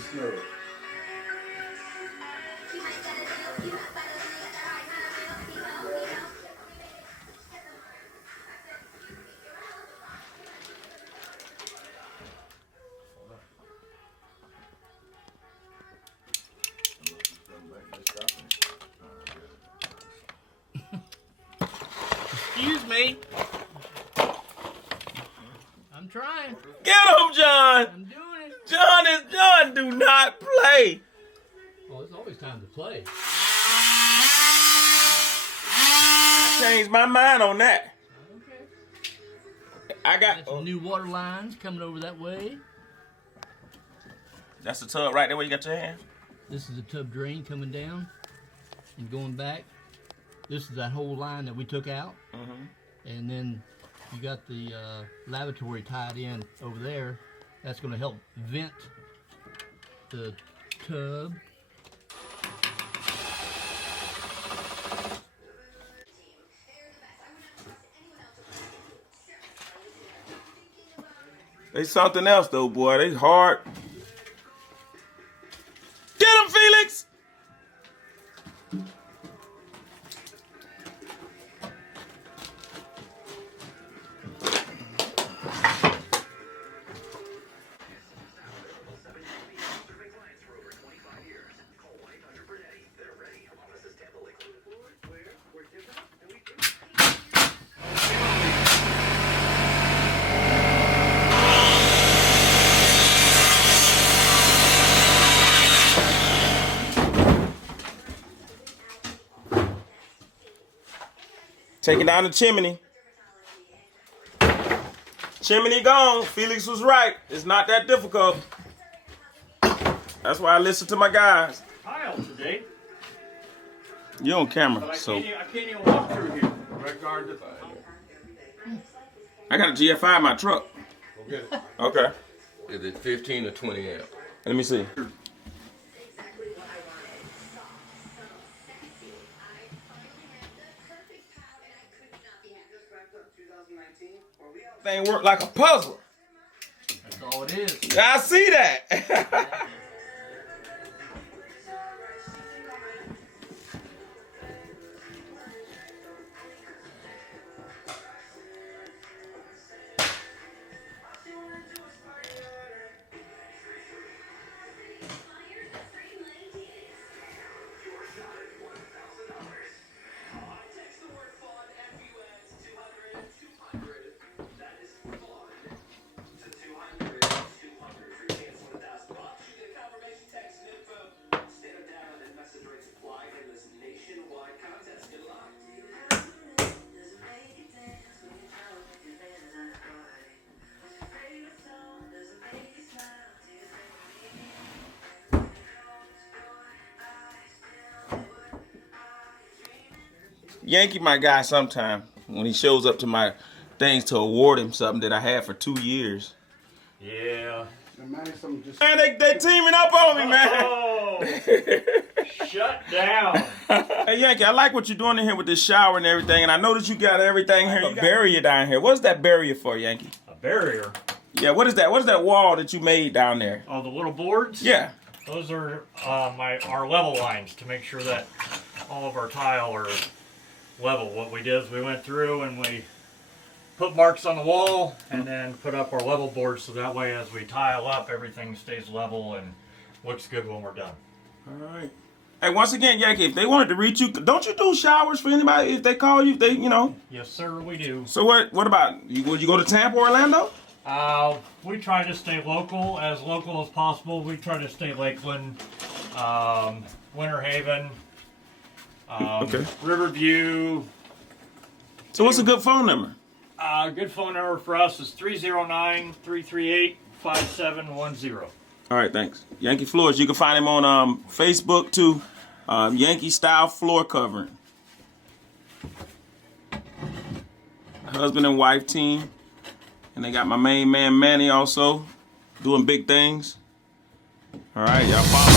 snug. Excuse me. I'm trying. Get him, John. I'm doing it. John, do not play. Oh, it's always time to play. I changed my mind on that. Okay. I got Some new water lines coming over that way. That's the tub right there where you got your hand. This is the tub drain coming down and going back. This is that whole line that we took out. And then you got the lavatory tied in over there. That's going to help vent the tub. They something else though, boy. They hard. Get him, Felix! Taking down the chimney. Chimney gone. Felix was right. It's not that difficult. That's why I listen to my guys. Tile today. You're on camera, But I so can't even walk through here. Regardless. I got a GFI in my truck. Okay. Is it 15 or 20 amp? Let me see. Thing work like a puzzle. That's all it is. I see that. Yankee my guy sometime when he shows up to my things to award him something that I had for 2 years. Yeah. Man, they teaming up on me, man. Oh, shut down. Hey, Yankee, I like what you're doing in here with this shower and everything, and I know that you got everything here. A barrier down here. What's that barrier for, Yankee? A barrier. Yeah, what is that? What is that wall that you made down there? Oh, the little boards? Yeah. Those are our level lines to make sure that all of our tile are level. What we did is we went through and we put marks on the wall and then put up our level boards so that way as we tile up everything stays level and looks good when we're done. All right. Hey, once again, Yankee, if they wanted to reach you, don't you do showers for anybody if they call you? They, you know. Yes, sir, we do. So what about you? Would you go to Tampa or Orlando? We try to stay local as possible. We try to stay Lakeland, Winter Haven, Okay. Riverview. So what's a good phone number? Good phone number for us is 309-338-5710. All right, thanks. Yankee Floors. You can find him on Facebook too. Yankee Style Floor Covering. Husband and wife team. And they got my main man Manny also doing big things. All right, y'all follow.